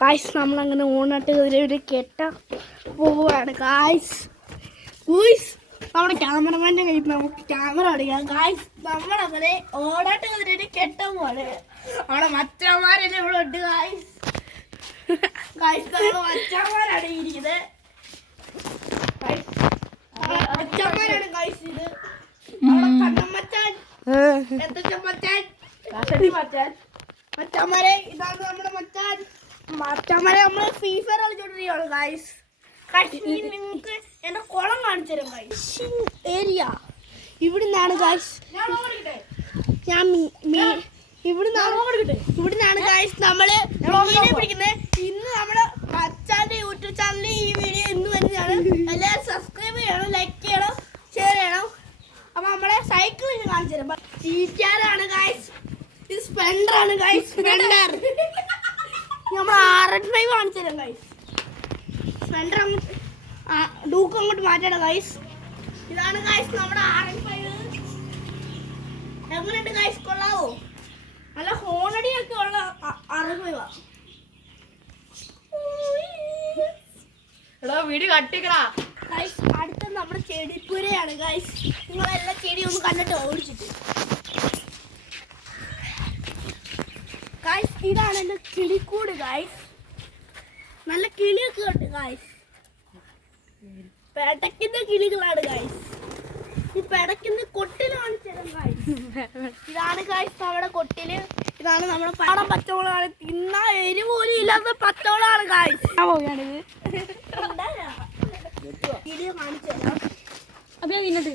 Guys നമ്മളങ്ങനെ ഓണാട്ട് ഒരു കെട്ട പോവാണ് ഗായ്സ്. നമ്മുടെ ക്യാമറമാൻ്റെ കയ്യിൽ നമുക്ക് ക്യാമറ അടിക്കാം ഗായ്സ്. നമ്മളങ്ങനെ ഓണാട്ട് ഒരു കെട്ട പോവാണ്. അവിടെ മച്ചന്മാരെല്ലാം ഇവിടെ ഉണ്ട് ഗായ്സ്. നമ്മൾ മച്ചന്മാരാണ് ഇരിക്കുന്നത്. മച്ചന്മാരാണ് ഗായ്സ്. ഇത് കണ്ണമ്മച്ചാൻ, മച്ചാന്മാരെ ഇതാണ് നമ്മുടെ മച്ചാന്മാരെ നമ്മള് ഫ്രീ ഫയർ കളിച്ചോണ്ടിരിക്കുകയാണ് ഗായ്സ്. നിങ്ങൾക്ക് എന്റെ കുളം കാണിച്ചു തരാം ഗായ്സ്. ഏരിയ ഇവിടുന്നാണ് ഗായ്സ്. ഞാൻ ഇവിടുന്നാണ് ഗായ്സ് നമ്മള് മീനെ പിടിക്കുന്നത്. ഇന്ന് നമ്മുടെ മച്ചാന്റെ യൂട്യൂബ് ചാനലിൽ ഈ വീഡിയോ ഇന്ന് വരുന്നതാണ്. എല്ലാവരും സബ്സ്ക്രൈബ് ചെയ്യണം, ലൈക്ക് ചെയ്യണം, ഷെയർ ചെയ്യണം. അപ്പൊ നമ്മളെ സൈക്കിൾ കാണിച്ചു തരാം. ചീറ്റാറാണ് ഗായ്സ്. ഇത് സ്പ്ലെൻഡറാണ് ഗായ്സ്. സ്പ്ലെൻഡർ നമ്മൾ R15 കാണിച്ചു തരാം ഗായ്സ്. സ്പ്ലെൻഡർ അങ്ങോട്ട് ഡൂക്ക് അങ്ങോട്ട് മാറ്റണം ഗായ്സ്. ഇതാണ് ഗായ്സ് നമ്മുടെ R15. എങ്ങനെയുണ്ട് ഗായ്സ്? കൊള്ളാവോ? നല്ല ഹോണടിയൊക്കെ ഉള്ള R15. വീഡിയോ കട്ടിക്കടാ ഗായ്സ്. അടുത്ത നമ്മുടെ ചെടിപ്പുരയാണ് ഗായ്സ്. നിങ്ങളെല്ലാം ചെടി ഒന്ന് കണ്ടിട്ട് ഓടിച്ചിട്ട് ഗായ്സ്. ഇതാണ് എൻ്റെ കിളിക്കൂട് ഗായ്സ്. നല്ല കിളിയൊക്കെ ഉണ്ട് ഗായ്സ്. പെടയ്ക്കുന്ന കിളികളാണ് ഗായ്സ്. ഈ പെടയ്ക്കുന്ന കൊട്ടിലാണ് ചില ഗായ്സ്. ഇതാണ് ഗായ്സ് നമ്മുടെ കൊട്ടില്. ഇതാണ് നമ്മുടെ പാടം പച്ചമുളകാണ്. തിന്നാ എരി പോലും ഇല്ലാത്ത പച്ചമുളകാണ് ഗായ്സ്. കിളിയെ കാണിച്ചു തരാം. അപ്പൊ തിന്നിട്ട്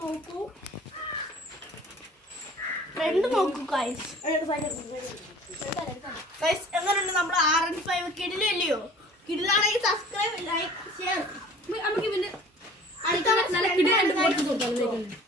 നോക്കൂ, ഫ്രണ്ട് നോക്കൂ ഗായ്സ്. എങ്ങനെയുണ്ട് നമ്മുടെ R15? കിടിലല്ലയോ? കിടിലാണെങ്കിൽ സബ്സ്ക്രൈബ്, ലൈക്ക്, ഷെയർ. നമുക്ക് പിന്നെ അടുത്ത നല്ല കിടിലുണ്ട്.